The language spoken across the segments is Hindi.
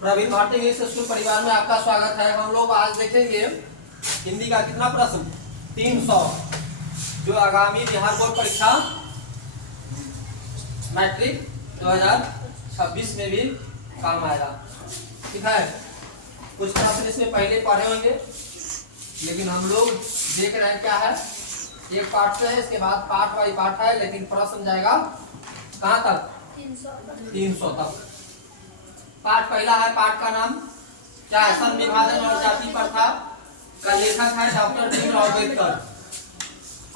प्रवीण भारती इंग्लिश स्कूल परिवार में आपका स्वागत है। हम लोग आज देखेंगे हिंदी का कितना प्रश्न 300 जो आगामी बिहार बोर्ड परीक्षा मैट्रिक 2026 में भी काम आएगा। ठीक है, कुछ प्रश्न इसमें पहले पढ़े होंगे लेकिन हम लोग देख रहे हैं क्या है, एक पार्ट से है, इसके बाद पार्ट बाई पार्ट है, लेकिन प्रश्न जाएगा कहाँ तक 300 तक। पाठ पहला है, पाठ का नाम क्या है, सन विभाजन और जाति प्रथा का लेखक है डॉक्टर भीमराव अम्बेडकर।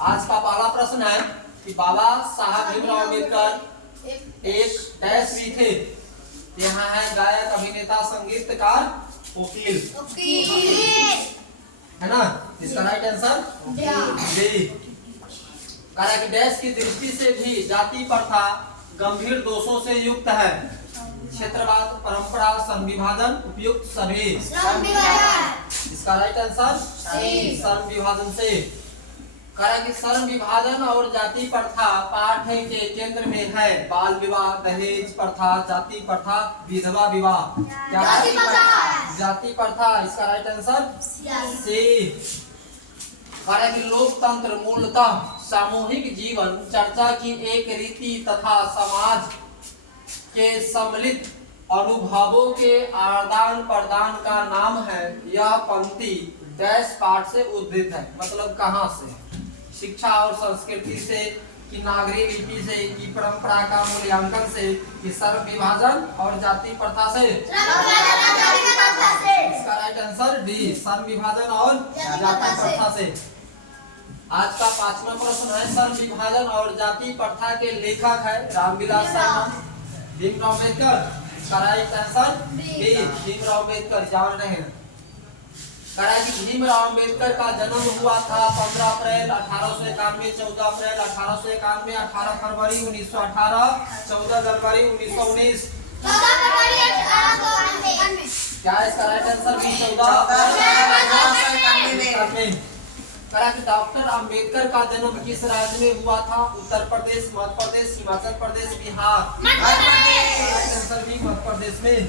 आज का पहला प्रश्न है कि बाबा साहब भीमराव अम्बेडकर एक डैश भी थे। यहाँ है गायक, अभिनेता, संगीतकार, वकील, है ना। इसका राइट आंसर डी। कहा कि डैश की दृष्टि से भी जाति प्रथा गंभीर दोषों से युक्त है। क्षेत्रवाद, परंपरा, संविभाजन, उपयुक्त सभी। इसका राइट आंसर श्रम विभाजन से। कहा कि श्रम विभाजन और जाति प्रथा पाठ के केंद्र में है। बाल विवाह, दहेज प्रथा, जाति प्रथा, विधवा विवाह। क्या जाति प्रथा? इसका राइट आंसर सी। कहा कि लोकतंत्र मूलतः सामूहिक जीवन चर्चा की एक रीति तथा समाज के सम्मिलित अनुभवों के आदान प्रदान का नाम है। यह पंक्ति डैश पाठ से उद्धृत है। मतलब कहाँ से? शिक्षा और संस्कृति से, कि नागरिक लिपि से, कि परंपरा का मूल्यांकन से, कि सर्व विभाजन और जाति प्रथा से। इसका राइट आंसर डी, सर्व विभाजन और जाति प्रथा से। आज का पांचवा प्रश्न है, सर्व विभाजन और जाति प्रथा के लेखक है Ramvilas Sharma, Bhimrao Ambedkar. Right answer B, Bhimrao Ambedkar. जान रहे हैं कि भीमराव अम्बेडकर का जन्म हुआ था 15 अप्रैल 1891, 14 अप्रैल 1891, 18 फरवरी 1918, 14 जनवरी 1919। क्या है इसका राइट आंसर बी, 14। कहा कि डॉक्टर अम्बेडकर का जन्म किस राज्य में हुआ था? उत्तर प्रदेश, मध्य प्रदेश, हिमाचल प्रदेश, बिहार। मध्य प्रदेश में।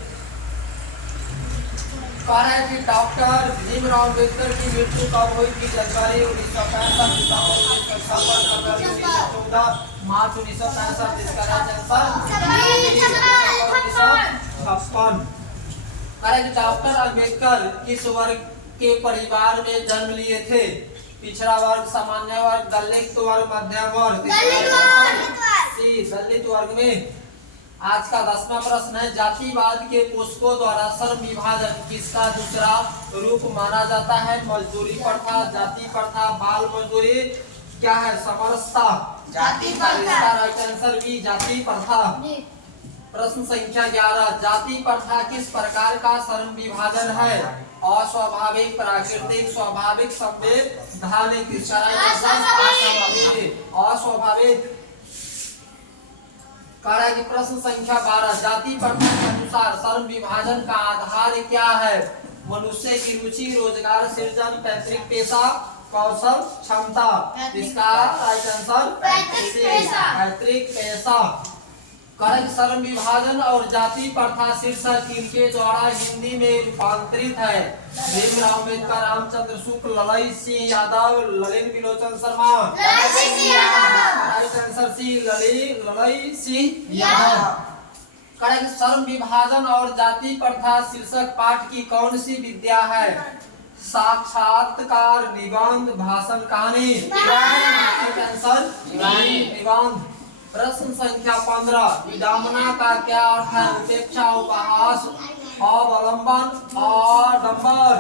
कहा है कि डॉक्टर भीमराव अम्बेडकर की मृत्यु कब हुई थी? जनवरी 1965, दिसंबर 1956, फरवरी 1914, मार्च 1965। इसका राइट आंसर 1956। कहा है कि डॉक्टर अम्बेडकर किस वर्ग के परिवार में जन्म लिए थे? पिछड़ा वर्ग, सामान्य वर्ग, दलित वर्ग, मध्यम वर्ग। दलित वर्ग में। आज का 10वां प्रश्न है, जातिवाद के पोषकों द्वारा श्रम विभाजन किसका दूसरा रूप माना जाता है? मजदूरी प्रथा, जाति प्रथा, बाल मजदूरी, क्या है? समरसता, जाति प्रथा। राइट आंसर बी, जाति प्रथा। प्रश्न संख्या 11, जाति प्रथा किस प्रकार का श्रम विभाजन है? अस्वाभाविक, प्राकृतिक, स्वाभाविक, संवैधानिक। अस्वाभाविक। कहा कि प्रश्न संख्या 12, जाति प्रथा के अनुसार श्रम विभाजन का आधार क्या है? मनुष्य की रुचि, रोजगार सृजन, पैतृक पेशा, कौशल, क्षमता। इसका राइट आंसर पैतृक पेशा। श्रम विभाजन और जाति प्रथा शीर्षक किनके द्वारा हिंदी में रूपांतरित है? Bhimrao Ambedkar, Ramchandra Shukla, Lalai Singh Yadav, Lalin Vilochan Sharma. Right answer C, Lalai Singh Yadav. श्रम विभाजन और जाति प्रथा शीर्षक पाठ की कौन सी विद्या है? साक्षात्कार, निबंध, भाषण, कहानी। निबंध। प्रश्न संख्या 15, विडंबना का क्या अर्थ है? उपेक्षा, उपहास, अवलंबन, आडंबर।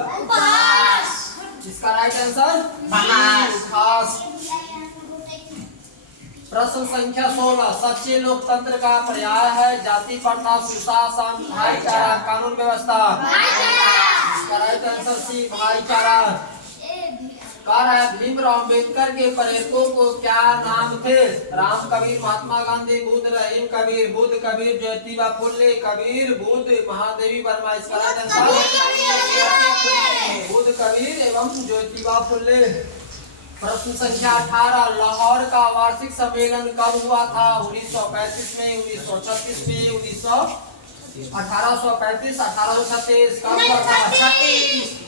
इसका राइट आंसर उपहास। प्रश्न संख्या 16, सच्चे लोकतंत्र का पर्याय है? जाति प्रथा, सुशासन, भाईचारा, कानून व्यवस्था। इसका राइट आंसर सी, भाईचारा। कहा है भीमराव अम्बेडकर के प्रेरकों को क्या नाम थे? राम कबीर, महात्मा गांधी, बुद्ध, रहीम कबीर, बुद्ध कबीर, ज्योतिबा फुले, कबीर, बुद्ध, महादेवी वर्मा। इसका राइट आंसर बुद्ध कबीर एवं ज्योतिबा फुले। प्रश्न संख्या 18, लाहौर का वार्षिक सम्मेलन कब हुआ था? 1935 में, 1936 में, 1835, 1836 का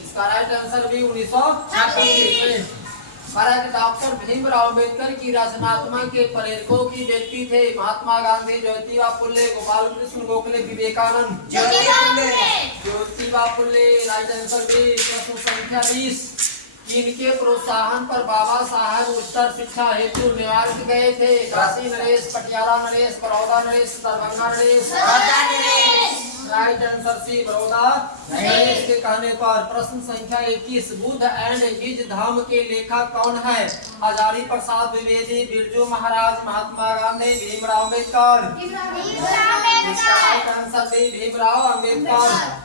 इसका राइट आंसर भी 1936। डॉक्टर भीमराव अम्बेडकर की रचनात्मक के प्रेरकों की व्यक्ति थे। महात्मा गांधी, ज्योतिबा फुले, गोपाल कृष्ण गोखले, विवेकानंद। ज्योतिबा फुले राइट आंसर भी। प्रश्न संख्या 20, इनके प्रोत्साहन पर बाबा साहब उच्चतर शिक्षा हेतु न्यूयॉर्क गए थे। काशी नरेश, पटियाला नरेश, बड़ौदा नरेश, दरभंगा नरेश। राइट आंसर सी बड़ौदा नरेश के कहने पर। प्रश्न संख्या 21, बुद्ध एंड हिज धम्म के लेखक कौन है? Hazari Prasad Dwivedi, Birju Maharaj, Mahatma Gandhi, Bhimrao Ambedkar. Right answer C Bhimrao Ambedkar.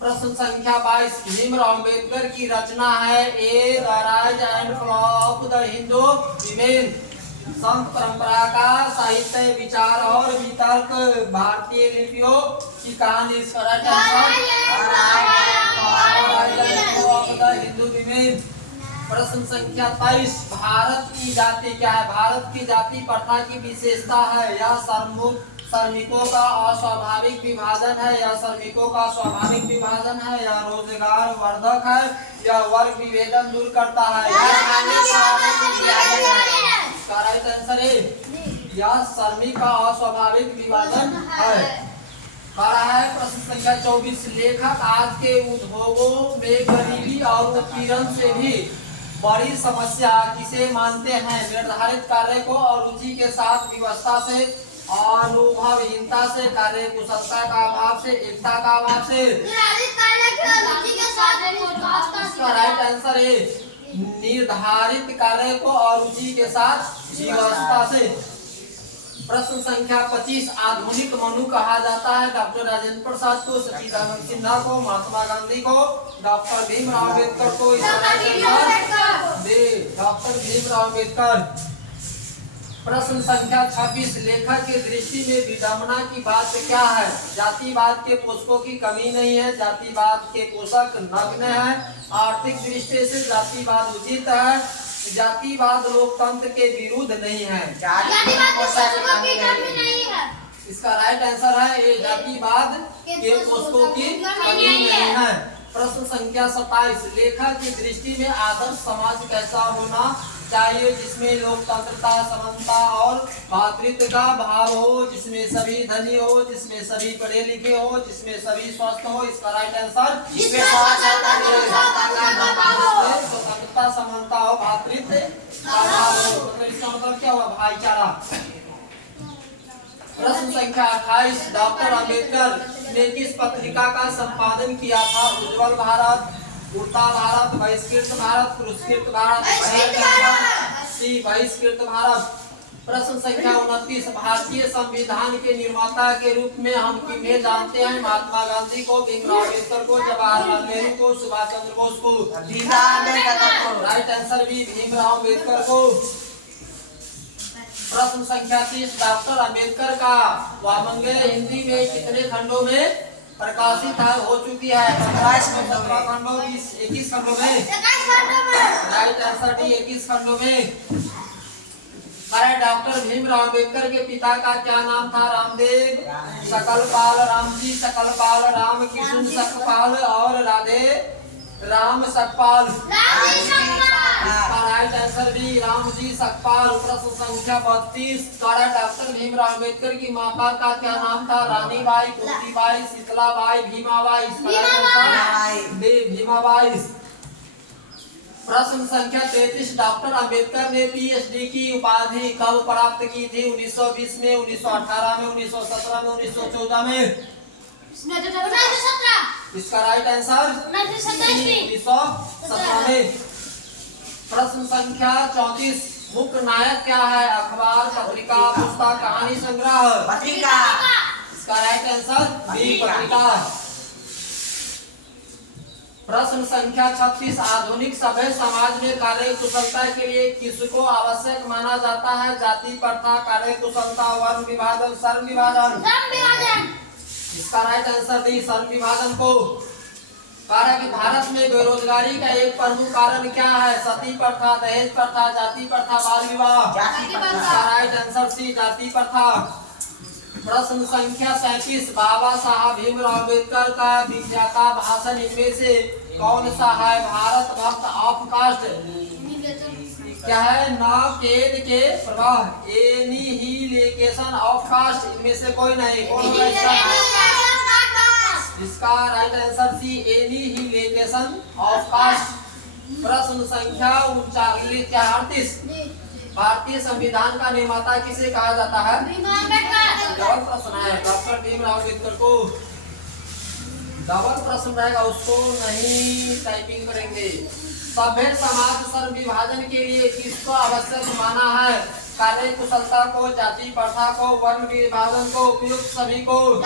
प्रश्न संख्या 22, भीमराव अम्बेडकर की रचना है a the rise and fall of the Hindu women. संत परंपरा का साहित्य, विचार और वितर्क, भारतीय लिपियों की कहानी। इसका राइट आंसर हिंदू विमेन। प्रश्न संख्या 23, भारत की जाति क्या है? भारत की जाति प्रथा की विशेषता है। यह श्रमिकों का अस्वाभाविक विभाजन है, या श्रमिकों का स्वाभाविक विभाजन है, या रोजगार वर्धक है, या वर्ग विभेदन दूर करता है। इसका राइट आंसर है यह श्रमिक का अस्वाभाविक विभाजन है। प्रश्न संख्या 24, लेखक आज के उद्योगों में गरीबी और उत्पीड़न से भी बड़ी समस्या किसे मानते हैं? निर्धारित कार्य को अरुचि के साथ व्यवस्था से, अनुभवहीनता से, कार्य कुशलता का अभाव से, एकता का अभाव से। इसका राइट आंसर है निर्धारित कार्य को अरुचि के साथ व्यवस्था से। प्रश्न संख्या 25, आधुनिक मनु कहा जाता है? डॉक्टर राजेंद्र प्रसाद को, सच्चिदानंद सिन्हा को, महात्मा गांधी को, डॉक्टर भीमराव अम्बेडकर को। डॉक्टर भीमराव अम्बेडकर। प्रश्न संख्या 26, लेखक की दृष्टि में विडंबना की बात क्या है? जातिवाद के पोषकों की कमी नहीं है, जातिवाद के पोषक नग्न है, आर्थिक दृष्टि से जातिवाद उचित है, जातिवाद लोकतंत्र के विरुद्ध नहीं है। इसका राइट आंसर है ये जातिवाद के पोषकों की कमी नहीं है। प्रश्न संख्या 27, लेखक की दृष्टि में आदर्श समाज कैसा होना चाहिए? जिसमें लोकतंत्रता, समानता और भातृत्व का भाव हो, जिसमें सभी धनी हो, जिसमें सभी पढ़े लिखे हो, जिसमें सभी स्वस्थ हो। इसका राइट आंसर स्वतंत्रता, समानता और भातृत्व का भाव हो। इसका मतलब क्या हुआ? भाईचारा। प्रश्न संख्या 28, डॉक्टर अम्बेडकर ने किस पत्रिका का संपादन किया था? उज्जवल भारत, उड़ता भारत, बहिष्कृत भारत, पुरस्कृत भारत। बहिष्कृत भारत। प्रश्न संख्या 29, भारतीय संविधान के निर्माता के रूप में हम किन्हें जानते हैं? महात्मा गांधी को, भीमराव अम्बेडकर को, जवाहरलाल नेहरू को, सुभाष चंद्र बोस को। राइट आंसर भी भीमराव अम्बेडकर को। प्रश्न संख्या 30, डॉक्टर अम्बेडकर का वामंगल हिंदी में कितने खंडों में प्रकाशित हो चुकी है? 15 खंडों, 21 खंडों में। राइट आंसर डी 21 खंडों में। डॉक्टर भीमराव अम्बेडकर के पिता का क्या नाम था? रामदेव सकलपाल, रामजी सकलपाल, राम किशुन सकपाल और राधे राम सकपाल। राइट आंसर भी रामजी सकपाल। प्रश्न संख्या 32, डॉक्टर भीमराव अम्बेडकर की माता का क्या नाम था? रानीबाई, कुंतीबाई, शीतलाबाई, भीमाबाई। भीमाबाई। प्रश्न संख्या 33, डॉक्टर अम्बेडकर ने पीएचडी की उपाधि कब प्राप्त की थी? 1920 में, 1918 में, 1917 में, 1914 में। इसका राइट आंसर 1917 में। प्रश्न संख्या 34, मुख्य नायक क्या है? अखबार, पत्रिका, पुस्तक, कहानी संग्रह। पत्रिका। इसका राइट आंसर बी पत्रिका। प्रश्न संख्या 36, आधुनिक सभ्य समाज में कार्य कुशलता के लिए किसको आवश्यक माना जाता है? जाति प्रथा, कार्य कुशलता, वर्ण विभाजन, श्रम विभाजन। इसका राइट आंसर डी श्रम विभाजन को। कि भारत में बेरोजगारी का एक प्रमुख कारण क्या है? सती प्रथा, दहेज प्रथा, जाति प्रथा, बाल विवाह। राइट आंसर सी जाति प्रथा। प्रश्न संख्या 37 बाबा साहब भीमराव अम्बेडकर का विख्याता भाषण इनमें से कौन सा है? भारत भक्त ऑफ कास्ट क्या है? नाकेन के प्रवाह एनिहिलेशन ऑफ कास्ट इनमें से कोई नहीं। कौन होगा इसका right answer C annihilation of caste. प्रश्न संख्या 39 भारतीय संविधान का निर्माता किसे कहा जाता है? डबल प्रश्न है, डॉक्टर भीमराव अम्बेडकर को। डबल प्रश्न रहेगा, उसको नहीं टाइपिंग करेंगे। सभ्य समाज सर्व विभाजन के लिए किसको आवश्यक माना है? कार्य कुशलता को, जाति प्रथा को, वर्ण विभाजन को, उपयुक्त सभी को?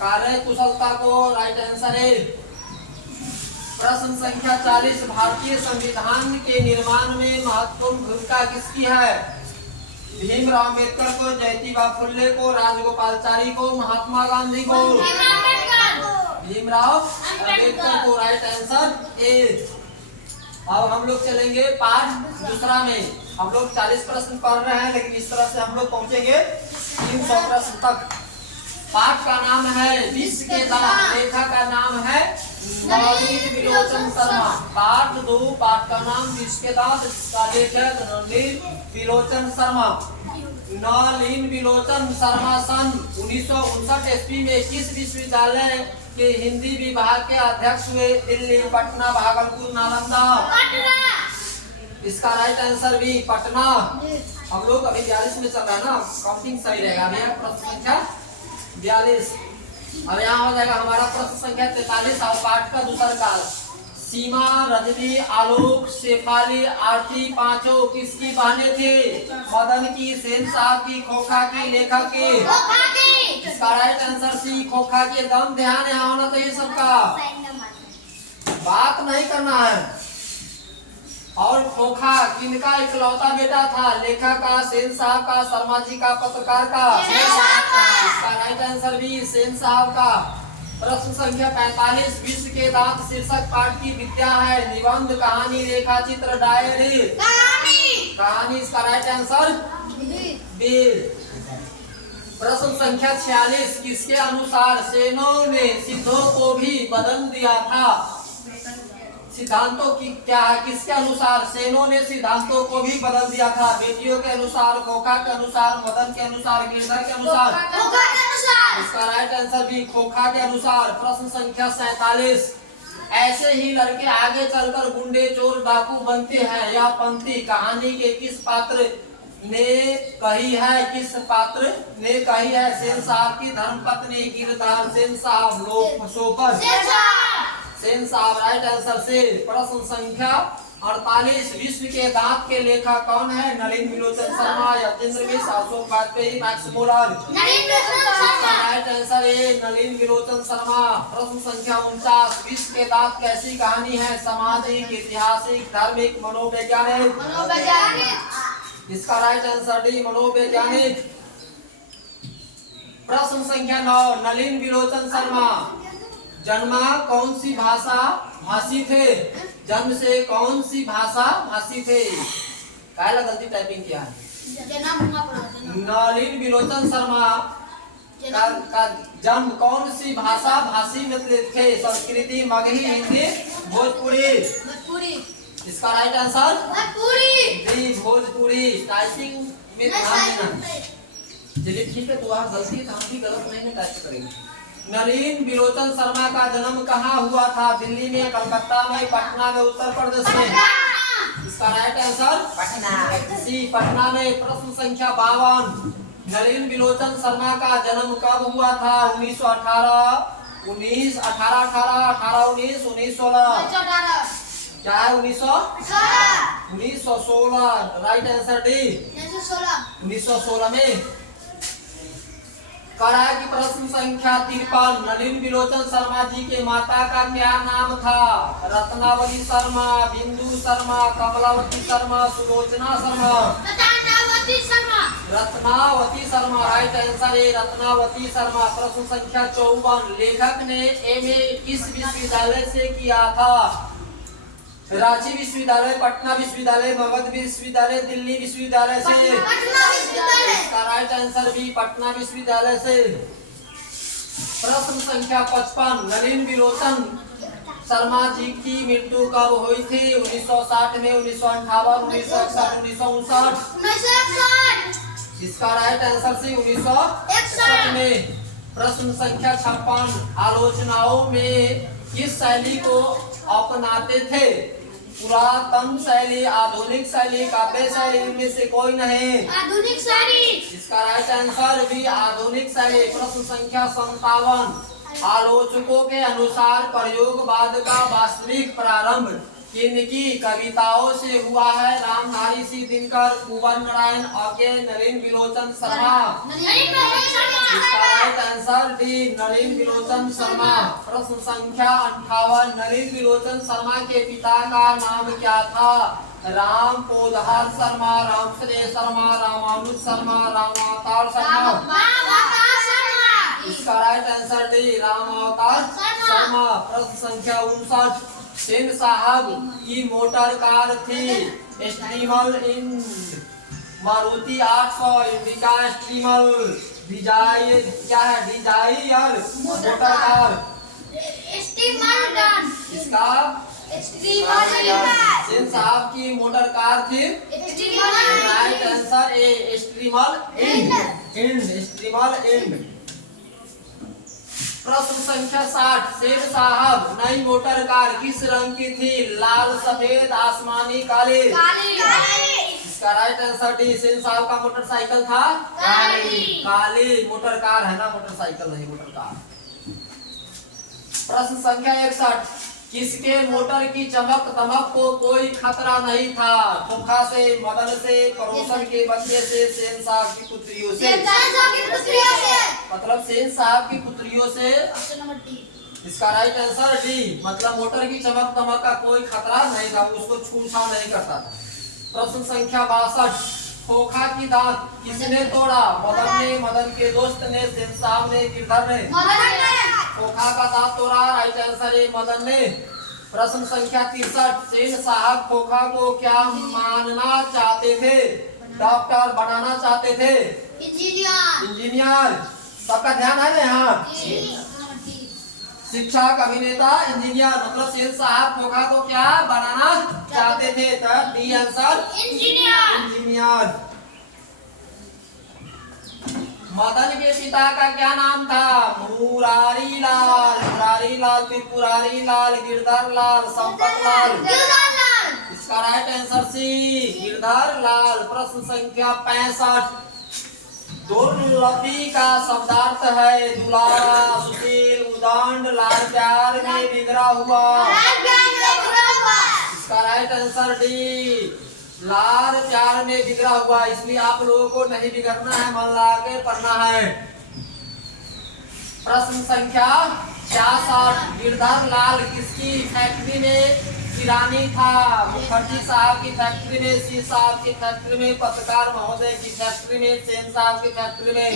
कार्य कुशलता को राइट आंसर है। प्रश्न संख्या 40 भारतीय संविधान के निर्माण में महत्वपूर्ण भूमिका किसकी है? भीमराव अम्बेडकर को, ज्योतिबा फुले को, राजगोपालाचारी को, महात्मा गांधी को? भीमराव अम्बेडकर को राइट आंसर ए। अब हम लोग चलेंगे पाठ दूसरा में। हम लोग 40 प्रश्न पढ़ रहे हैं, लेकिन इस तरह से हम लोग पहुंचेंगे 300 प्रश्न तक। पाठ का नाम है विश्व के दांत, लेखक का नाम है नलिन विलोचन शर्मा। पाठ 2 पाठ का नाम विश्व के दांत, जिसका लेखक नलिन विलोचन शर्मा। नलिन विलोचन शर्मा सन 1959 ईस्वी में किस विश्वविद्यालय के हिंदी विभाग के अध्यक्ष हुए? दिल्ली, पटना, भागलपुर, नालंदा? इसका राइट आंसर भी पटना। हम लोग अभी 42 में चल रहा है ना, काउंटिंग सही रहेगा। भैया प्रश्न संख्या 42। अब यहाँ हो जाएगा हमारा प्रश्न संख्या 43 और पाठ का दूसरा काल। सीमा, रजनी, आलोक, शेफाली, आरती पांचों किसकी बहनें थे? मदन की, सेन साहब की, खोखा की, लेखक की? इसका राइट आंसर सी खोखा की। दम ध्यान यहाँ होना चाहिए सबका, बात नहीं करना है। और खोखा किनका इकलौता बेटा था? लेखक का, सेन साहब का, शर्मा जी का, पत्रकार का? इसका राइट आंसर भी सेन साहब का। प्रश्न संख्या 45 विश्व के दांत शीर्षक पाठ की विद्या है? निबंध, कहानी, रेखा चित्र, डायरी? कहानी। इसका राइट आंसर बी। प्रश्न संख्या 46 किसके अनुसार सेनों ने सिद्धों को भी बदल दिया था? सिद्धांतों की क्या है? किसके अनुसार सेनों ने सिद्धांतों को भी बदल दिया था? बेटियों के अनुसार, खोखा के अनुसार, मदन के अनुसार, गिरधर के अनुसार? इसका राइट आंसर भी खोखा के अनुसार। प्रश्न संख्या 47 ऐसे ही लड़के आगे चलकर गुंडे, चोर, डाकू बनते हैं। यह पंक्ति कहानी के किस पात्र ने कही है? किस पात्र ने कही है? सेन साहब की धर्मपत्नी, गिरधर, सेन साहब, लोक शोकर? सेन साहब राइट आंसर से। प्रश्न संख्या 48 विश्व के दांत के लेखक कौन है? Nalin Vilochan Sharma, Yatindra Mishra, Ashok Vajpeyi, Max Muller? Right answer A Nalin Vilochan Sharma. प्रश्न संख्या 49 विश्व के दांत कैसी कहानी है? सामाजिक, ऐतिहासिक, धार्मिक, मनोवैज्ञानिक? इसका राइट आंसर डी मनोवैज्ञानिक। प्रश्न संख्या 9 नलिन विलोचन शर्मा जन्मा कौन सी भाषा भाषी थे? जन्म से कौन सी भाषा भाषी थे? काहे गलती टाइपिंग किया है? नलिन विलोचन शर्मा का जन्म कौन सी भाषा भाषी में थे? संस्कृति, मगही, हिंदी, भोजपुरी? इसका right answer Bhojpuri. Bhojpuri. Typing में ध्यान देना। चलिए ठीक है, तो वहाँ गलती है तो हम भी गलत नहीं टाइप करेंगे। नलिन विलोचन शर्मा का जन्म कहाँ हुआ था? दिल्ली में, कलकत्ता में, पटना में, उत्तर प्रदेश में? इसका राइट आंसर पटना सी पटना में। प्रश्न संख्या 52 नलिन विलोचन शर्मा का जन्म कब हुआ था? 1918, 18, 19, 1916? क्या है 1916? राइट आंसर डी 1916 में। करा की प्रश्न संख्या 53 नलिन विलोचन शर्मा जी के माता का क्या नाम था? रत्नावली शर्मा, बिंदु शर्मा, कमलावती शर्मा, सुलोचना शर्मा? रत्नावती शर्मा राइट आंसर है रत्नावती शर्मा। प्रश्न संख्या 54 लेखक ने एमए किस विश्वविद्यालय से किया था? रांची विश्वविद्यालय, पटना विश्वविद्यालय, मगध विश्वविद्यालय, दिल्ली विश्वविद्यालय से। इसका राइट आंसर भी पटना विश्वविद्यालय से। प्रश्न संख्या 55, नलिन विलोचन शर्मा जी की मृत्यु कब हुई थी? 1960 में, 1958, 1961, 1959। इसका राइट आंसर से 1961 में। प्रश्न संख्या 56, आलोचनाओं में किस शैली को अपनाते थे? पुरातन शैली, आधुनिक शैली, काव्य शैली, में से कोई नहीं। आधुनिक शैली। इसका राइट आंसर भी आधुनिक शैली। प्रश्न संख्या 57, आलोचकों के अनुसार प्रयोगवाद का वास्तविक प्रारंभ किनकी कविताओं से हुआ है? रामधारी सिंह दिनकर, कुंवर नारायण आर्य, नलिन विलोचन शर्मा। इसका right answer D, Nalin Vilochan Sharma. प्रश्न संख्या 58, नलिन विलोचन शर्मा के पिता का नाम क्या था? राम पोधार शर्मा, रामश्रेय शर्मा, रामानुज शर्मा, रामावतार शर्मा। इसका right answer D, Ramavatar Sharma. प्रश्न संख्या 59, सेन साहब की मोटर कार थी streamlined Maruti 800, Indica streamlined, Dzire क्या है? Dzire motor car. इसका सेन साहब की मोटर कार थी right answer A, streamlined, streamlined. प्रश्न संख्या 60, सेन साहब नई मोटर कार किस रंग की थी? लाल, सफेद, आसमानी, काले। इसका राइट आंसर डी, सेन साहब का मोटरसाइकिल था काली मोटर कार है ना, मोटरसाइकिल नहीं, मोटर कार। प्रश्न संख्या 61, किसके मोटर की चमक दमक को कोई खतरा नहीं था? खोखा से, मदन से, पड़ोसन के बच्चे से, सेन साहब की पुत्रियों से। मतलब सेन साहब की पुत्रियों से। इसका राइट आंसर डी, मतलब मोटर की चमक दमक का कोई खतरा नहीं था, उसको छूछाव नहीं करता था। प्रश्न संख्या 62, खोखा की दांत किसने तोड़ा? मदन ने, मदन के दोस्त ने, सेन साहब ने, गिरधर ने। खोखा का दांत तोड़ा राइट आंसर ए, मदन ने। प्रश्न संख्या 63, सेन साहब खोखा को क्या मानना चाहते थे? डॉक्टर बनाना चाहते थे, इंजीनियर। सबका ध्यान है ना यहाँ? शिक्षक, अभिनेता, इंजीनियर। मतलब सेन साहब खोखा को क्या बनाना चाहते थे? तब डी आंसर इंजीनियर। मदन के पिता का क्या नाम था? मुरारी लाल, मुरारी लाल, त्रिपुरारी लाल, गिरधर लाल, संपत लाल। इसका राइट आंसर सी, गिरधर लाल। प्रश्न संख्या 65, दुर्लभी का शब्दार्थ है दुलारा, सुशील, उदंड, लाल प्यार में बिगड़ा हुआ। इसका राइट आंसर डी, लाल प्यार में बिगड़ा हुआ। इसलिए आप लोगों को नहीं बिगड़ना है, मन लगा के पढ़ना है। प्रश्न संख्या 66, गिरधर लाल किसकी फैक्ट्री में किरानी था? मुखर्जी साहब की फैक्ट्री में, सी साहब की फैक्ट्री में, पत्रकार महोदय की फैक्ट्री में, सेन साहब की फैक्ट्री में।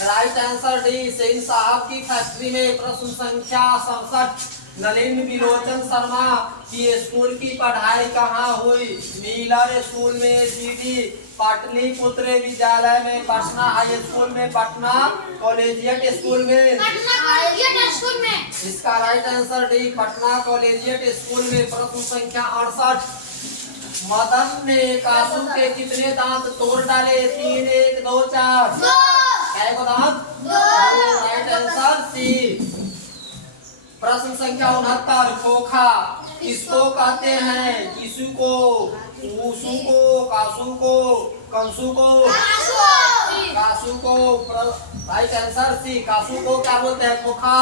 राइट आंसर डी, सेन साहब की फैक्ट्री में। प्रश्न संख्या 67, नलिन विलोचन शर्मा की स्कूल की पढ़ाई कहाँ हुई? मीलर स्कूल में, जीडी पाटलिपुत्र विद्यालय में, पटना हाई स्कूल में, पटना कॉलेजिएट स्कूल में। इसका right answer D, Patna collegiate school में। प्रश्न संख्या 68, मदन ने कासू के कितने दांत तोड़ डाले? 3, 1, 2, 4। क्या दांत? Right answer C. प्रश्न संख्या 69, खोखा किसको कहते हैं? किसु को, ऊसु को, कासू को, कंसु को, कासू को। राइट आंसर सी, कासू को क्या बोलते हैं? खोखा।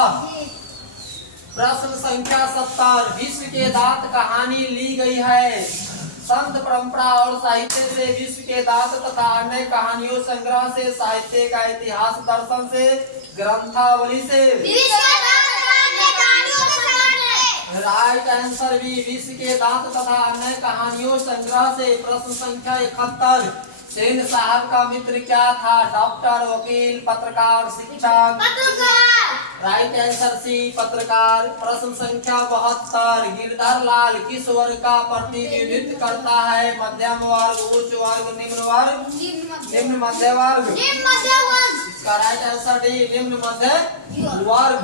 प्रश्न संख्या 70, विश्व के दांत कहानी ली गई है? संत परंपरा और साहित्य से, विश्व के दांत तथा अन्य कहानियों संग्रह से, साहित्य का इतिहास दर्शन से, ग्रंथावली से। राइट आंसर भी, विश्व के दांत तथा अन्य कहानियों संग्रह से। प्रश्न संख्या 71, सेन साहब का मित्र क्या था? डॉक्टर, वकील, पत्रकार, शिक्षक। राइट आंसर सी पत्रकार। प्रश्न संख्या 72, गिरधर लाल किस वर्ग का प्रतिनिधित्व करता है? मध्यम वर्ग, उच्च वर्ग, निम्न वर्ग? निम्न मध्य वर्ग। इसका राइट आंसर डी निम्न मध्य वर्ग।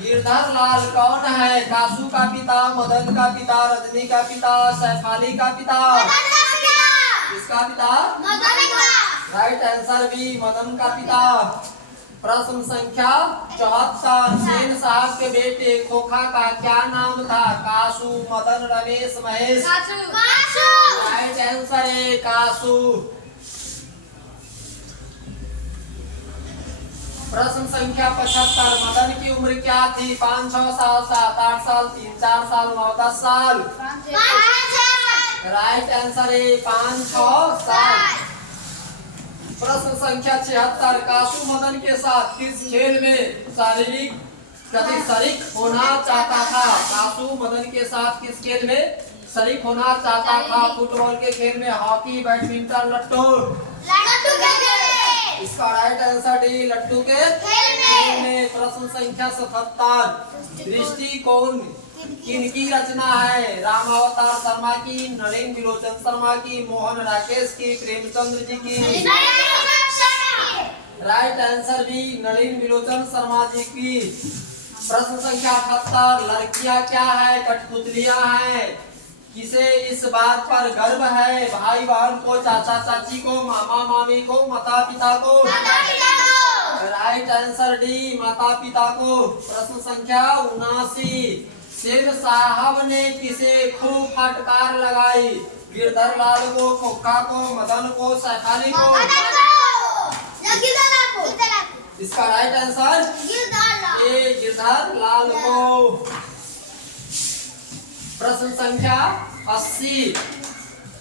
गिरधर लाल कौन है? कासू का पिता, मदन का पिता, रजनी का पिता, सैफाली का पिता? किसका पिता? राइट आंसर बी मदन का पिता। प्रश्न संख्या 74, सेन साहब के बेटे खोखा का क्या नाम था? कासू, मदन, रमेश, महेश? राइट आंसर है कासू। प्रश्न संख्या 75, मदन की उम्र क्या थी? 5-6 साल, 7-8 साल, 3-4 साल, 9-10 साल? राइट आंसर है 5-6 साल। प्रश्न संख्या 76, कासू मदन के साथ किस खेल में शरीक होना चाहता था? कासू मदन के साथ किस खेल में शरीक होना चाहता था? फुटबॉल के खेल में, हॉकी, बैडमिंटन, लट्टू? इसका राइट आंसर डी लट्टू के खेल में। प्रश्न संख्या 77, दृष्टिकोण किनकी रचना है? रामावतार शर्मा की, नरेंद्र विलोचन शर्मा की, मोहन राकेश की, प्रेमचंद्र जी की? Right answer B Narendra विलोचन Sharma ji की। प्रश्न संख्या 78, लड़कियां क्या है? कठपुतलियां हैं। किसे इस बात पर गर्व है? भाई बहन को, चाचा चाची को, मामा मामी को, माता पिता को? राइट आंसर डी माता पिता को। प्रश्न संख्या 79, सेन साहब ने किसे खूब फटकार लगाई? गिरधर लाल को, खोखा को, मदन को, सैफाली को? इसका राइट आंसर ए गिरधर लाल को। प्रश्न संख्या 80,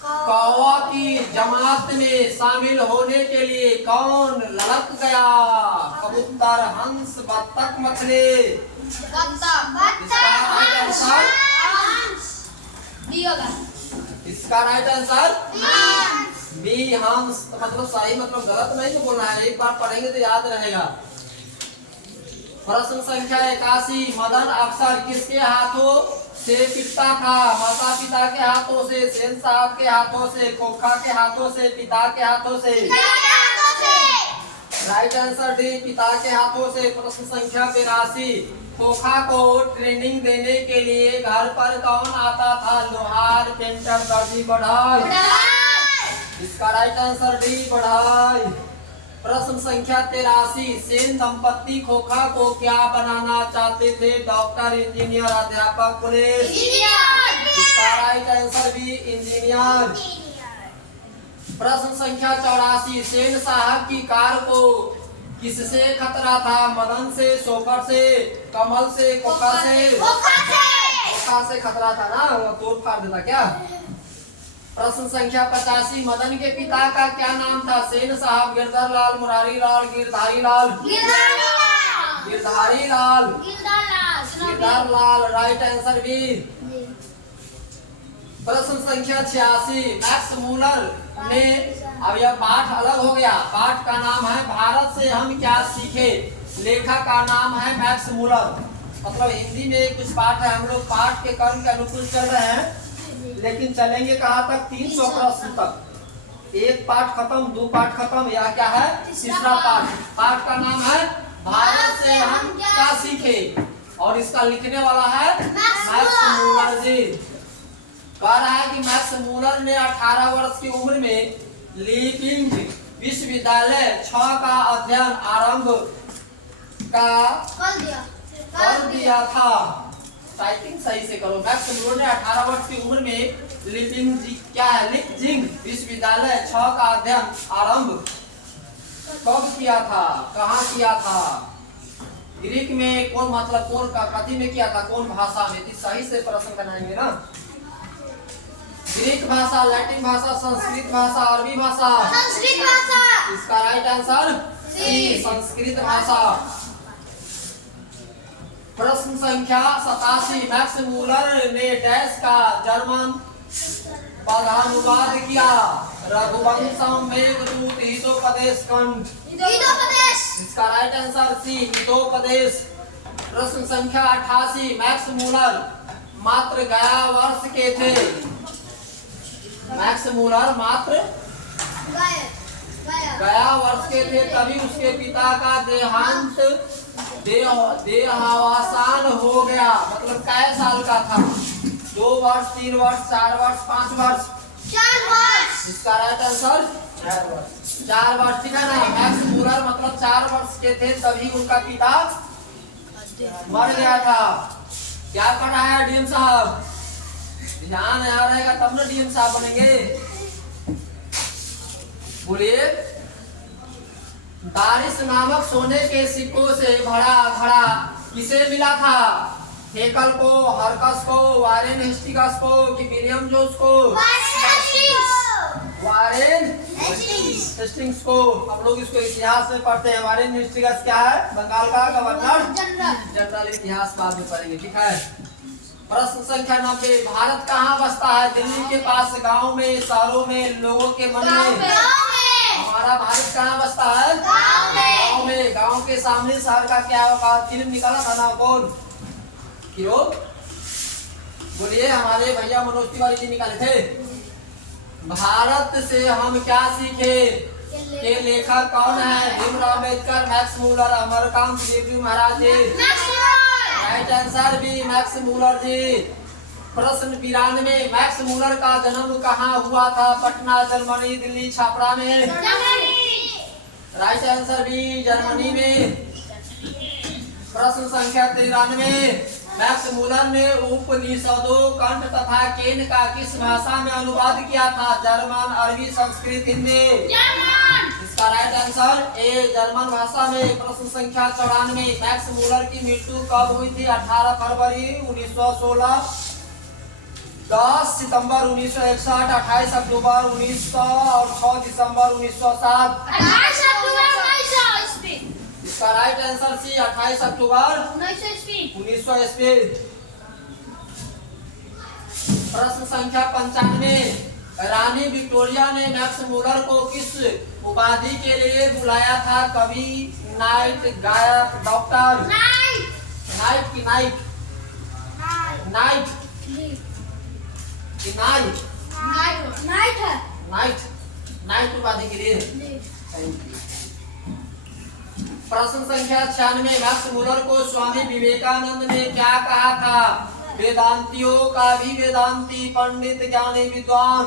कौवा की जमात में शामिल होने के लिए कौन लड़क गया? कबूतर, हंस, बत्तख, मछली? इसका राइट आंसर बी हंस। मतलब सही, मतलब गलत नहीं तो बोलना है, एक बार पढ़ेंगे तो याद रहेगा। प्रश्न संख्या 81, मदन अक्सर किसके हाथों से पिटता था? माता पिता के हाथों से, सेन साहब के हाथों से, खोखा के हाथों से, पिता के हाथों से? राइट आंसर डी पिता के हाथों से। प्रश्न संख्या 82, खोखा को ट्रेनिंग देने के लिए घर पर कौन आता था? लोहार, पेंटर, दर्जी, बढ़ाई? इसका राइट आंसर डी बढ़ाई। प्रश्न संख्या 83, सेन दंपत्ति खोखा को क्या बनाना चाहते थे? डॉक्टर, इंजीनियर, अध्यापक, पुलिस? इसका राइट आंसर भी इंजीनियर। प्रश्न संख्या 84, सेन साहब की कार को किससे खतरा था? मदन से, शोफर से, कमल से, खोखा से? खोखा से खतरा था ना, वो तोड़ फाड़ देता क्या? प्रश्न संख्या 85, मदन के पिता का क्या नाम था? सेन साहब, गिरधर लाल, मुरारी लाल, गिरधारी लाल? गिरधारी लाल। गिरधर लाल राइट आंसर बी। प्रश्न संख्या 86, मैक्स मूलर ने, अब यह पाठ अलग हो गया, पाठ का नाम है भारत से हम क्या सीखे, लेखक का नाम है मैक्स मूलर। मतलब हिंदी में कुछ पाठ है, हम लोग पाठ के क्रम के अनुकूल चल रहे हैं, लेकिन चलेंगे कहाँ तक? 300 प्रश्न तक। एक पाठ खत्म, 2 पाठ खत्म, या क्या है तीसरा पाठ। पाठ का नाम है भारत से हम क्या सीखे, और इसका लिखने वाला है मैक्स मूलर जी। कह रहा है कि मैक्स मूलर ने 18 वर्ष की उम्र में लीपिंग विश्वविद्यालय 6 का अध्ययन आरंभ कर दिया था। टाइपिंग सही से करो। मैक्स मूलर ने 18 वर्ष की उम्र में लीपिंग विश्वविद्यालय 6 का अध्ययन आरंभ कब किया था, कहाँ किया था? ग्रीक में कौन, मतलब कौन का कथी में किया था, कौन भाषा में? सही से प्रश्न बनाएंगे ना। ग्रीक भाषा, लैटिन भाषा, संस्कृत भाषा, अरबी भाषा? संस्कृत भाषा। इसका राइट आंसर सी संस्कृत भाषा। प्रश्न संख्या 87, मैक्स मूलर ने डैश का जर्मन पदानुवाद किया। रघुवंशम, मेघदूत, हितोपदेश खंड? इसका राइट आंसर सी हितोपदेश। प्रश्न संख्या 88 मैक्स मूलर मात्र 11 वर्ष के थे। मैक्स मूलर मात्र 11 वर्ष के थे तभी उसके पिता का देहावसान हो गया। मतलब कै साल का था? 2 वर्ष, 3 वर्ष, 4 वर्ष, 5 वर्ष? 4 वर्ष। इसका राइट आंसर 4 वर्ष। 4 वर्ष, ठीक है ना। मैक्स मूलर मतलब 4 वर्ष के थे तभी उनका पिता मर गया था। क्या पढ़ा है डीएम साहब? ध्यान यहाँ रहेगा तब ना डीएम साहब बनेंगे। बोलिए। दारिस नामक सोने के सिक्कों से भरा घड़ा किसे मिला था? हेकल को, हरकस को, वारेन हेस्टिंग्स को कि विलियम जोन्स को? वारेन हेस्टिंग्स को। हम लोग इसको इतिहास में पढ़ते हैं। वारेन हेस्टिंग्स क्या है? बंगाल का गवर्नर जनरल। इतिहास बाद में पढ़ेंगे, ठीक है। प्रश्न संख्या 90 भारत कहाँ बसता है? दिल्ली के पास, गांव में, शहरों में, लोगों के मन में? हमारा भारत कहाँ बसता है? गांव में। गांव के सामने शहर का क्या होगा? फिल्म निकाला था ना, कौन हीरो? बोलिए। हमारे भैया मनोज तिवारी जी निकाले थे। भारत से हम क्या सीखे के लेखक कौन है? भीमराव अम्बेडकर, मैक्स मूलर, अमरकांत देवजी महाराज जी। राइट आंसर भी मैक्स मूलर जी। प्रश्न 92 मैक्स मूलर का जन्म कहाँ हुआ था? पटना, जर्मनी, दिल्ली, छापरा में? राइट आंसर भी जर्मनी में। प्रश्न संख्या 93 मैक्स मूलर ने उपनिषदों, कंठ तथा केन का किस भाषा में अनुवाद किया था? जर्मन, अरबी, संस्कृत, हिंदी? इसका राइट आंसर ए जर्मन भाषा में। प्रश्न संख्या 94 मैक्स मूलर की मृत्यु कब हुई थी? 18 फरवरी 1916, 10 सितंबर 1961, 28 अक्टूबर 1900 और 6 दिसंबर 1907? इसका राइट आंसर सी 28 अक्टूबर 1900 ईस्वी। प्रश्न संख्या 95 रानी विक्टोरिया ने मैक्स मूलर को किस उपाधि के लिए बुलाया था? कवि, नाइट, गायक, डॉक्टर? नाइट की नाइट? नाइट की नाइट? नाइट उपाधि के लिए। प्रश्न संख्या 96 मैक्स मूलर को स्वामी विवेकानंद ने क्या कहा था? वेदांतियों का भी वेदांती, पंडित, ज्ञानी, विद्वान?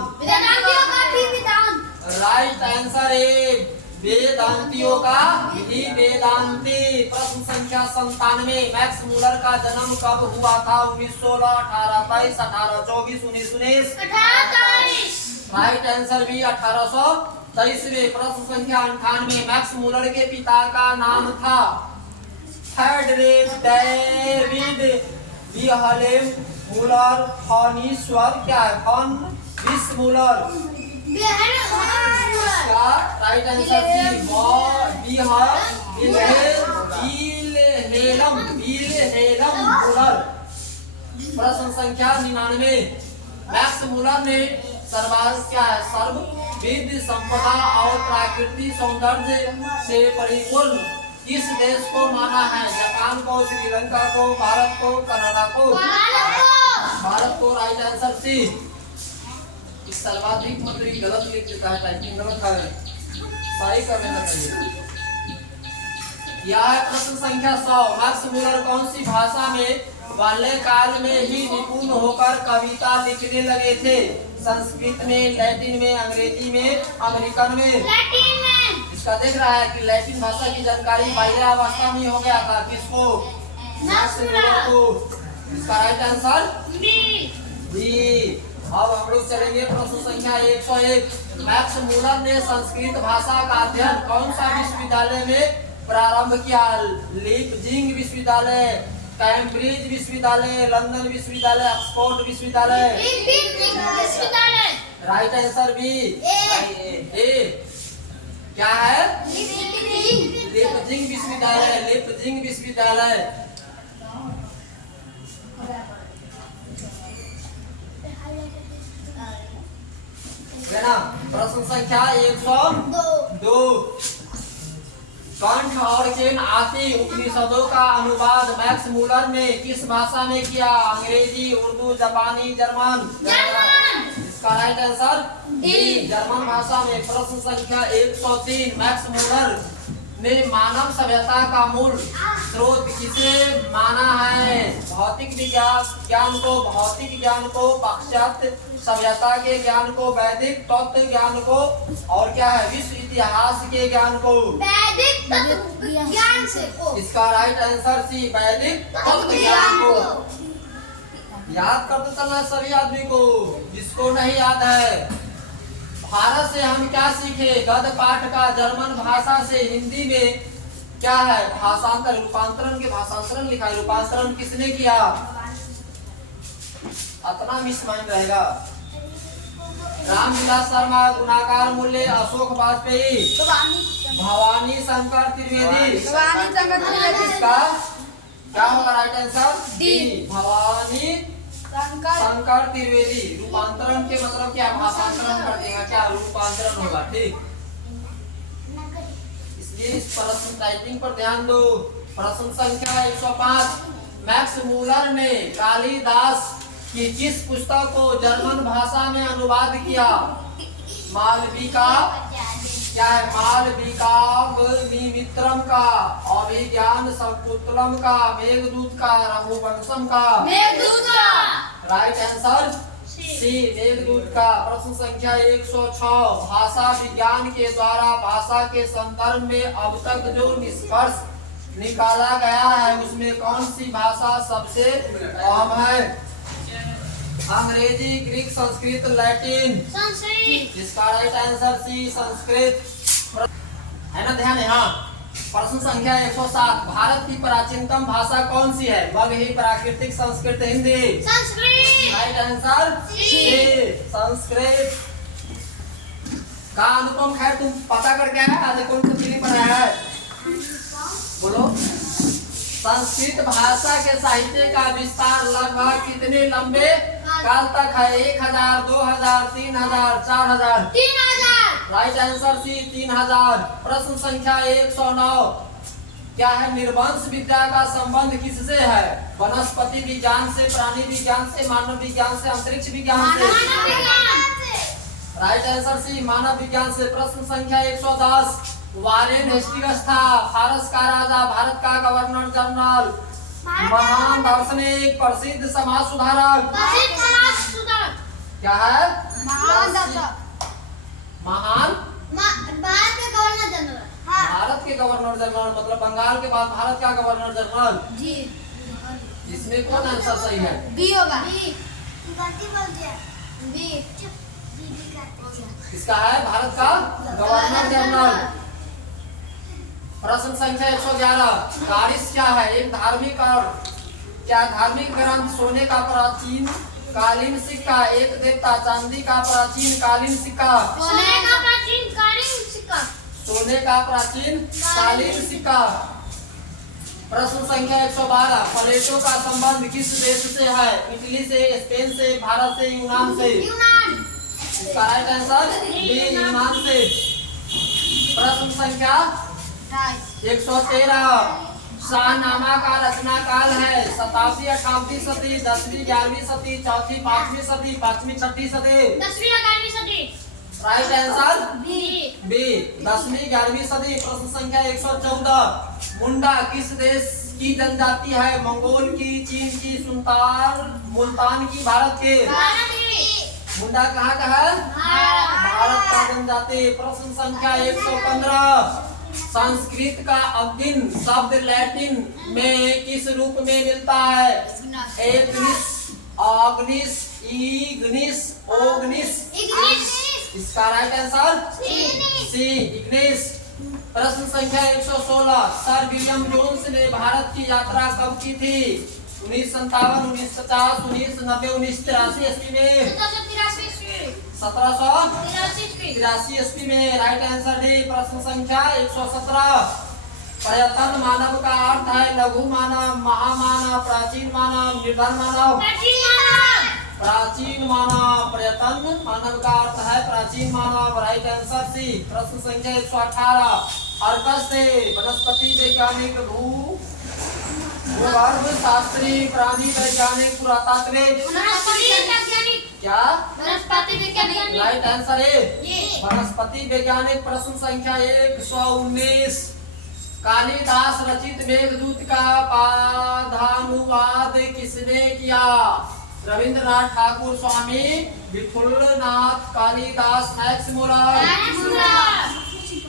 राइट आंसर ए वेदांतियों का भी वेदांती। प्रश्न संख्या 97 मैक्स मूलर का जन्म कब हुआ था? 1916, 1823, 1824, 1919? राइट आंसर भी 1823। प्रश्न संख्या 98 मैक्स मूलर के पिता का नाम था? फ्रेडरिक डेविड विल्हेल्म मूलर, फॉनीश्वर क्या है? फॉन विस मूलर? इसका right answer C Wilhelm Muller. प्रश्न संख्या 99 मैक्स मूलर ने सर्वविध संपदा और प्राकृतिक सौंदर्य से परिपूर्ण किस देश को माना है? जापान को, श्रीलंका को, भारत को, कनाडा को? भारत को। Right answer C. इस सर्वाधिक मंत्री गलत लिख देता है, टाइपिंग गलत है, सही कर लेना चाहिए। यह है प्रश्न संख्या 100 मैक्स मूलर कौन सी भाषा में बाल्यकाल में ही निपुण होकर कविता लिखने लगे थे? संस्कृत में, लैटिन में, अंग्रेजी में, अमेरिकन में? इसका देख रहा है कि लैटिन भाषा की जानकारी बाल्यावस्था में हो गया था। किसको? मैक्स मूलर को। इसका राइट आंसर बी। अब हम लोग चलेंगे प्रश्न संख्या 101 मैक्स मूलर ने संस्कृत भाषा का अध्ययन कौन सा विश्वविद्यालय में प्रारंभ किया? लीपजिंग विश्वविद्यालय, कैम्ब्रिज विश्वविद्यालय, लंदन विश्वविद्यालय, ऑक्सफोर्ड विश्वविद्यालय? राइट आंसर बी ए। क्या है? लीपजिंग विश्वविद्यालय। लीपजिंग विश्वविद्यालय। है ना। प्रश्न संख्या 102 कंठ और केन आदि उपनिषदों का अनुवाद मैक्स मूलर ने किस भाषा में किया? अंग्रेजी, उर्दू, जापानी, जर्मन। इसका राइट आंसर डी, जर्मन भाषा में। प्रश्न संख्या 103 मैक्स मूलर ने मानव सभ्यता का मूल स्रोत किसे माना है? भौतिक ज्ञान को, भौतिक ज्ञान को, पाश्चात्य सभ्यता के ज्ञान को, वैदिक तत्व ज्ञान को, और क्या है विश्व इतिहास के ज्ञान को? वैदिक तत्व ज्ञान से। इसका राइट आंसर सी, वैदिक तत्व ज्ञान को। याद करते चलना सभी आदमी को, जिसको नहीं याद है। भारत से हम क्या सीखे? गद्य पाठ का जर्मन भाषा से हिंदी में क्या है? भाषांतर, रूपांतरण के भाषांतरण लिखा है। रूपांतरण किसने किया? अतना मिस माइंड रहेगा। रामविलास शर्मा, गुणाकार मूल्य, अशोक वाजपेयी, भवानी शंकर त्रिवेदी। इसका क्या होगा right answer? D, Bhavani Shankar Trivedi. रूपांतरण के मतलब क्या? भाषांतरण कर देगा, क्या रूपांतरण होगा। ठीक, इसलिए इस प्रश्न टाइपिंग पर ध्यान दो। प्रश्न संख्या 105 मैक्स मूलर ने कालिदास की किस पुस्तक को जर्मन भाषा में अनुवाद किया? मालविका, क्या है? मालविकाग्निमित्रम का, अभिज्ञान शकुंतलम का, मेघदूत का, रघुवंशम का। मेघदूत का राइट आंसर सी, मेघदूत का। प्रश्न संख्या 106 भाषा विज्ञान के द्वारा भाषा के संदर्भ में अब तक जो निष्कर्ष निकाला गया है उसमें कौन सी भाषा सबसे अहम है? अंग्रेजी, ग्रीक, संस्कृत, लैटिन। संस्कृत। इसका राइट आंसर सी, संस्कृत है ना। ध्यान है। हाँ, प्रश्न संख्या 107 भारत की प्राचीनतम भाषा कौन सी है? मगही, प्राकृतिक, Sanskrit, Hindi. Sanskrit. Right answer C, Sanskrit का। अनुपम खैर तुम पता करके आया आज कौन सा फीलिंग बनाया है? बोलो। संस्कृत भाषा के साहित्य का विस्तार लगभग कितने लंबे काल तक है? 1000, 2000, 3000, 4000। 3000। Right answer C, 3000। प्रश्न संख्या 109 क्या है? निर्वंश विद्या का संबंध किससे है? वनस्पति विज्ञान से, प्राणी विज्ञान से, मानव विज्ञान से, अंतरिक्ष विज्ञान से। राइट आंसर सी, मानव विज्ञान से। प्रश्न संख्या 110 वारेन हेस्टिंग्स था फारस का राजा, भारत का गवर्नर जनरल, महान दार्शनिक, प्रसिद्ध समाज सुधारक। क्या है? महान भारत के गवर्नर जनरल। भारत के गवर्नर जनरल मतलब बंगाल के बाद भारत का गवर्नर जनरल। जी। इसमें कौन आंसर सही है? बी होगा। बी बोल दिया। बी। इसका है भारत का गवर्नर जनरल। प्रश्न संख्या 111 गारिस क्या है? एक धार्मिक और क्या धार्मिक ग्रंथ, सोने का प्राचीन कालीन सिक्का, एक देवता, चांदी का प्राचीन कालीन सिक्का। सोने का प्राचीन कालीन सिक्का। सोने का प्राचीन कालीन सिक्का। प्रश्न संख्या 112 प्लेटो का संबंध किस देश से है? इटली से, स्पेन से, भारत से, यूनान से। यूनान। इसका राइट आंसर बी, यूनान से। प्रश्न संख्या 113 शाहनामा का रचना काल है? 87, 88 सदी, 10वीं 11वीं सदी, 4वीं 5वीं सदी, 5वीं 6वीं सदी। 10वीं 11वीं सदी। Right answer B. बी, 10वीं 11वीं सदी। प्रश्न संख्या 114 मुंडा किस देश की जनजाति है? मंगोल की, चीन की, सुल्तान मुल्तान की, भारत के। मुंडा कहाँ का है? भारत का जनजाति। प्रश्न संख्या 115 संस्कृत का अग्नि शब्द लैटिन में किस रूप में मिलता है? एग्निस, ऑग्निस, इग्निस, ओग्निस। इसका राइट आंसर सी, इग्निस। प्रश्न संख्या 116 सर विलियम जोन्स ने भारत की यात्रा कब की थी? 1957, 1950, 1990, 1983 ईस्वी में। 1783 ईस्वी में। Right answer D. प्रश्न संख्या 117 पर्यटन मानव का अर्थ है? लघु मानव, महामानव, प्राचीन मानव, निर्धन मानव। प्राचीन मानव। पर्यटन मानव का अर्थ है प्राचीन मानव। Right answer C. प्रश्न संख्या 118 अर्कस से वनस्पति वैज्ञानिक भूगर्भ शास्त्री प्राणी वैज्ञानिक पुरातत्वविद क्या राइट आंसर है वनस्पति वैज्ञानिक। प्रश्न संख्या 119 कालिदास रचित मेघदूत का पाठानुवाद किसने किया? Rabindranath Thakur, Swami Vithulnath, Kalidas, Max Muller.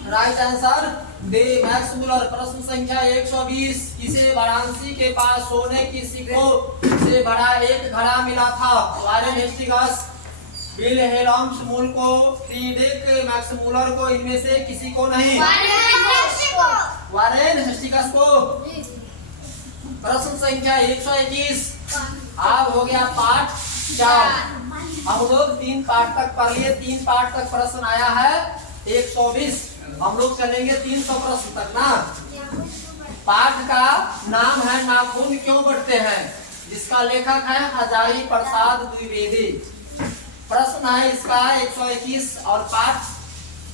Right answer D Max Muller. प्रश्न संख्या 120 किसे वाराणसी के पास सोने की सिक्कों से भरा एक घड़ा मिला था? वारेन हेस्टिंग्स, विल्हेल्म मूल को, फ्रीडरिक मैक्स मुलर को, इनमें से किसी को नहीं? वारेन हेस्टिंग्स को। प्रश्न संख्या 121 अब हो गया पाठ 4। हम लोग 3 पाठ तक पढ़ लिए, 3 पाठ तक प्रश्न आया है 120। हम लोग चलेंगे 300 प्रश्न तक ना। पाठ का नाम है नाखून क्यों बढ़ते हैं, जिसका लेखक है हजारी प्रसाद द्विवेदी। प्रश्न है इसका 121 और पाठ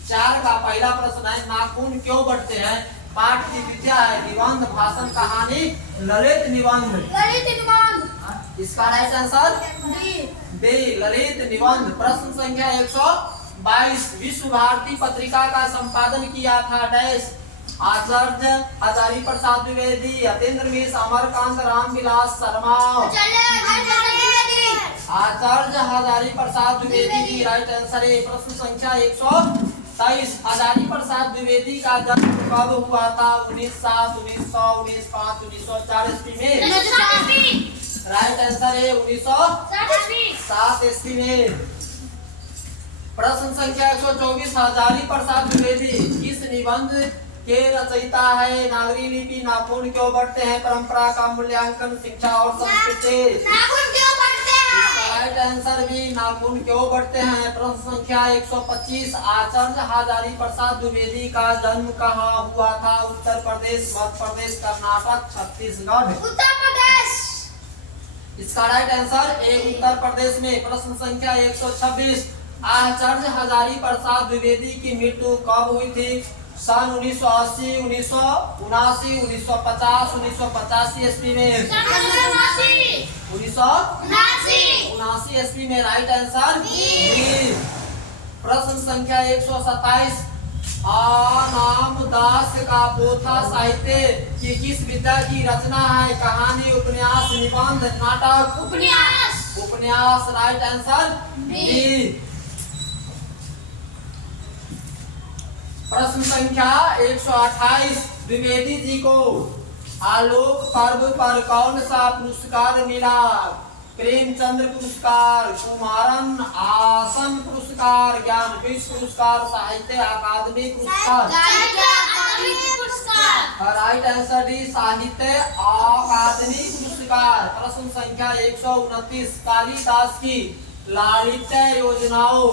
4 का पहला प्रश्न है नाखून क्यों बढ़ते हैं। पाठ की विद्या है निबंध, भाषण, कहानी, ललित निबंध। इसका राइट आंसर डी ललित निबंध। प्रश्न संख्या 122 विश्व भारती पत्रिका का संपादन किया था डैश? आचार्य हजारी प्रसाद द्विवेदी, यतेंद्र मिश्र, अमरकांत रामविलास शर्मा। आचार्य हजारी प्रसाद द्विवेदी की राइट आंसर है। प्रश्न संख्या 123 हजारी प्रसाद द्विवेदी का जन्म कब हुआ था? 1907, 1900, 1905, 1904 ईस्वी में। राइट आंसर है 1907 ईस्वी में। प्रश्न संख्या 124 हजारी प्रसाद द्विवेदी किस निबंध के रचयिता है? नागरी लिपि, नाखून क्यों बढ़ते हैं, परंपरा का मूल्यांकन, शिक्षा और संस्कृति। राइट आंसर भी नाखून क्यों बढ़ते हैं। प्रश्न संख्या 125 आचार्य हजारी प्रसाद द्विवेदी का जन्म कहाँ हुआ था? उत्तर प्रदेश, मध्य प्रदेश, कर्नाटक, छत्तीसगढ़। उत्तर प्रदेश। इसका राइट आंसर ए उत्तर प्रदेश में। प्रश्न संख्या 126 आचार्य हजारी प्रसाद द्विवेदी की मृत्यु कब हुई थी? सन 1980, 1979, 1950, 1985 ईस्वी में। 1979 ईस्वी में। Right answer B. प्रश्न संख्या 127 नामदास का पोथा साहित्य की किस विधा की रचना है? कहानी, उपन्यास, निबंध, नाटक। उपन्यास। Right answer B. प्रश्न संख्या 128 द्विवेदी जी को आलोक पर्व पर कौन सा पुरस्कार मिला? प्रेमचंद्र पुरस्कार, कुमारन आसन पुरस्कार, ज्ञानपीठ पुरस्कार, साहित्य अकादमी पुरस्कार। राइट आंसर डी साहित्य अकादमी पुरस्कार। प्रश्न संख्या 129 कालिदास की लालित्य योजनाओं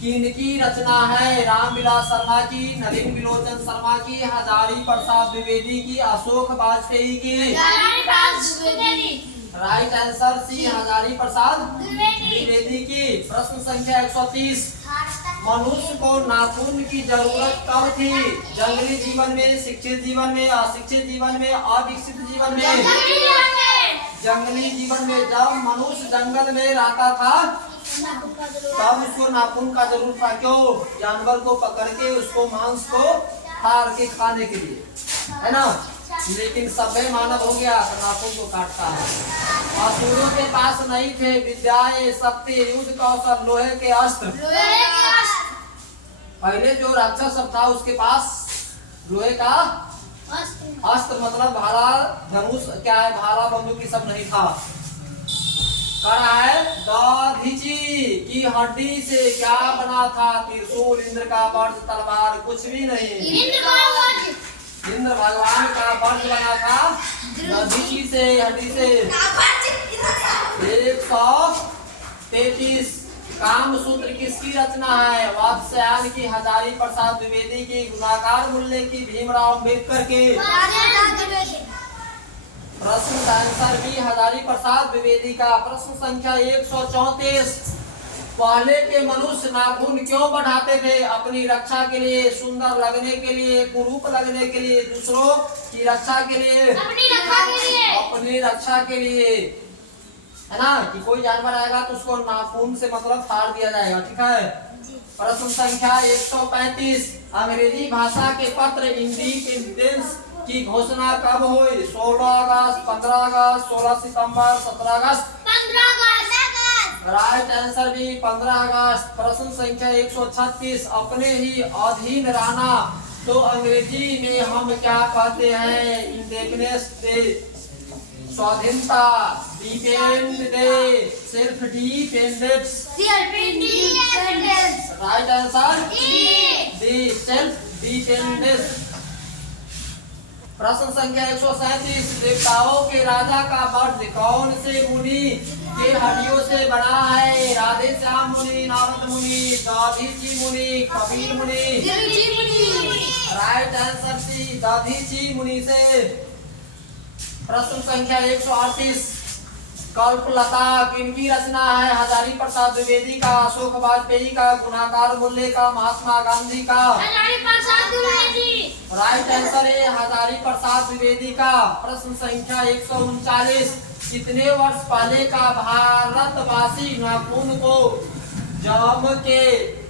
किनकी रचना है? रामविलास शर्मा की, नलिन विलोचन शर्मा की, हजारी प्रसाद द्विवेदी की, अशोक वाजपेयी की। राइट आंसर सी हजारी प्रसाद द्विवेदी की। प्रश्न संख्या 130 मनुष्य को नाखून की जरूरत कब थी? जंगली जीवन में, शिक्षित जीवन में, अशिक्षित जीवन में, अविकसित जीवन में। जंगली जीवन में। जब मनुष्य जंगल में रहता था तब उसको नाखून का जरूरत था। क्यों? जानवर को पकड़ के उसको मांस को फाड़ के खाने के लिए, है ना। लेकिन सभ्य मानव हो गया तो नाखून को काटता है। असुरों के पास नहीं थे विद्याएं, शक्ति, युद्ध कौशल, लोहे के अस्त्र। पहले जो राक्षस सब था उसके पास लोहे का अस्त्र मतलब भाला, धनुष क्या है, भाला, बंदूक ये सब नहीं था। कहा है दधीचि की हड्डी से क्या बना था? त्रिशूल, इंद्र का वज्र, तलवार, कुछ भी नहीं। इंद्र भगवान का वज्र बना था दधीचि से, हड्डी से। 133 काम सूत्र किसकी रचना है? वात्स्यायन की, हजारी प्रसाद द्विवेदी की, गुणाकार मूल्य की, भीमराव अम्बेडकर की। प्रश्न का आंसर भी हजारी प्रसाद द्विवेदी का। प्रश्न संख्या 134 पहले के मनुष्य नाखून क्यों बढ़ाते थे? अपनी रक्षा के लिए, सुंदर लगने के लिए, कुरूप लगने के लिए, दूसरों की रक्षा के लिए, अपनी रक्षा के लिए, अपनी रक्षा के लिए, है ना? कि कोई जानवर आएगा तो उसको नाखून से मतलब फाड़ दिया जाएगा, ठीक है? प्रश्न संख्या 135, अंग्रेजी भाषा के पत्र इंडिपेंडेंस की घोषणा कब हुई? 16 अगस्त, 15 अगस्त, 16 सितंबर, 17 अगस्त। 15 अगस्त। राइट आंसर भी 15 अगस्त। प्रश्न संख्या 136, अपने ही अधीन रहना तो अंग्रेजी में हम क्या कहते हैं? इंडिपेंडेंस डे, स्वाधीनता, depend day, self dependence. Right answer D, self dependence. प्रश्न संख्या 137, देवताओं के राजा का वध कौन से मुनि के हड्डियों से बना है? राधे श्याम मुनि, नारद मुनि, दधीचि मुनि, कपिल मुनि। राइट आंसर सी, दधीचि मुनि से। प्रश्न संख्या 138, कल्पलता किनकी रचना है? हजारी प्रसाद द्विवेदी का, अशोक वाजपेयी का, गुणाकार मूल्य का, महात्मा गांधी का। राइट आंसर है हजारी प्रसाद द्विवेदी का। प्रश्न संख्या 139, कितने वर्ष पहले का भारतवासी नाखून को जम के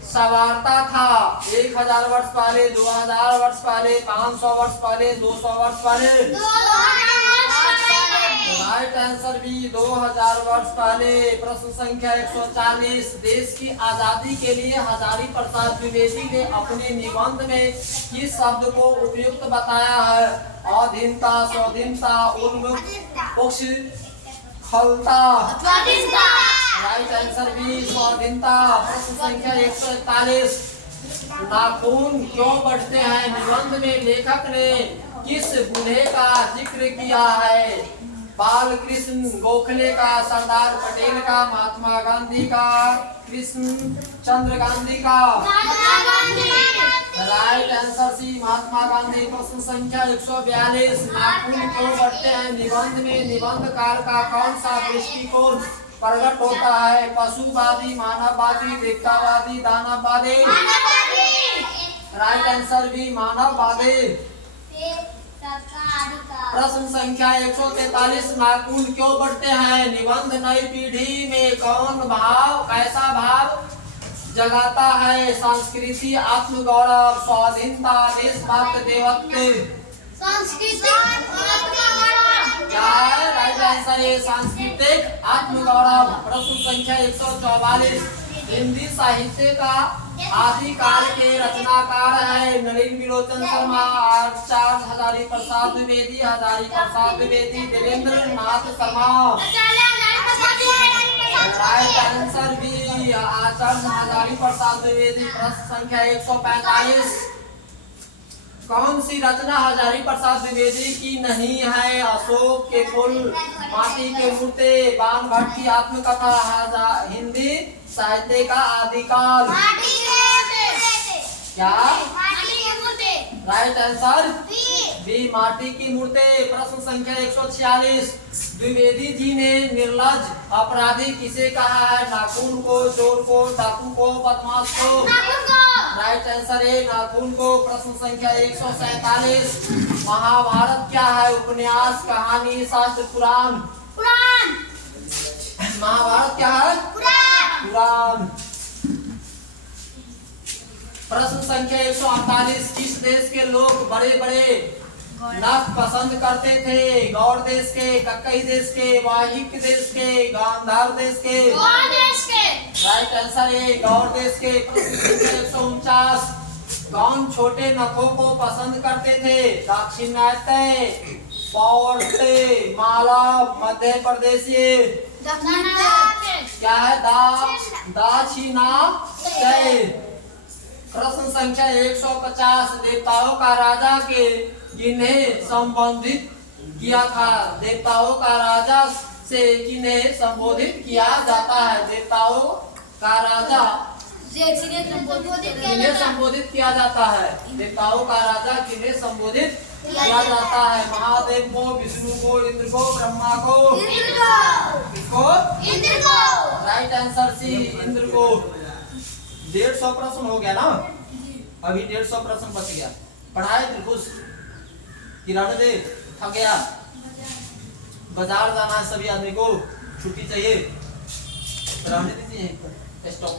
संवारता था? 1000 वर्ष पहले, 2000 वर्ष पहले, 500 वर्ष पहले, 200 वर्ष पहले। राइट आंसर भी 2000 वर्ष पहले। प्रश्न संख्या 140, देश की आजादी के लिए हजारी प्रसाद द्विवेदी ने अपने निबंध में किस शब्द को उपयुक्त बताया है? अधीनता, स्वाधीनता, उन्मुक्त, खलता। राइट आंसर भी स्वाधीनता। प्रश्न संख्या 141, नाखून क्यों बढ़ते हैं? निबंध में लेखक ने किस बूढ़े का जिक्र किया है? बाल कृष्ण गोखले का, सरदार पटेल का, महात्मा गांधी का, कृष्ण चंद्र गांधी का। राइट आंसर सी, महात्मा गांधी। प्रश्न संख्या 142, नाखून क्यों बढ़ते हैं? निबंध में निबंधकार का कौन सा दृष्टिकोण प्रकट होता है? पशुवादी, मानववादी, देवतावादी, दानववादी। राइट आंसर भी मानववादी। प्रश्न संख्या 143, नाखून क्यों बढ़ते हैं? निबंध नई पीढ़ी में कौन भाव, कैसा भाव जगाता है? संस्कृति, आत्मगौरव, स्वाधीनता, देशभक्त, देवत्व। क्या है? राइट आंसर है सांस्कृतिक आत्मगौरव। प्रश्न संख्या 144, हिंदी साहित्य का आदिकाल के रचनाकार है? नलिन विलोचन शर्मा, आचार्य हजारी प्रसाद द्विवेदी, हजारी प्रसाद द्विवेदी, देवेंद्र नाथ शर्मा। राइट आंसर भी आचार्य हजारी प्रसाद द्विवेदी। प्रश्न संख्या 145, कौन सी रचना हजारी प्रसाद द्विवेदी की नहीं है? अशोक के फूल, माटी के मूर्ते, बाण भट्ट की आत्मकथा, हिंदी साहित्य का आदिकाल। क्या? राइट आंसर बी, माटी की मूर्ते। प्रश्न संख्या 146, द्विवेदी जी ने निर्लज अपराधी किसे कहा है? नाखून को, चोर को, डाकू को, बदमाश को। राइट आंसर है नाखून को। प्रश्न संख्या 147, महाभारत क्या है? उपन्यास, कहानी, शास्त्र, पुराण। महाभारत क्या है? पुराण। प्रश्न संख्या 148, किस देश के लोग बड़े बड़े नख पसंद करते थे? गौड़ देश के, कक्कई देश के, वाहिक देश के, गांधार देश के। राइट आंसर है गौड़ देश के। प्रश्न संख्या 149, कौन छोटे नखों को पसंद करते थे? दाक्षिणात्य, पौर्ते, माला, मध्य प्रदेशीय। क्या है? दाक्षिणात्य। प्रश्न संख्या 150, देवताओं का राजा के किन्हें संबोधित किया था? देवताओं का राजा से किन्हें संबोधित किया जाता है? देवताओं का राजा किन्हें संबोधित किया जाता है? देवताओं का राजा किन्हें संबोधित किया जाता है? महादेव को, विष्णु को, इंद्र को, ब्रह्मा को, किसको? राइट आंसर सी, इंद्र को। 150 प्रश्न हो गया ना, अभी 150 प्रश्न बच गया। पढ़ाए दिलखुश कि रहने दे, थक गया? बाजार जाना है सभी आदमी को, छुट्टी चाहिए, रहने दीजिए, स्टॉप।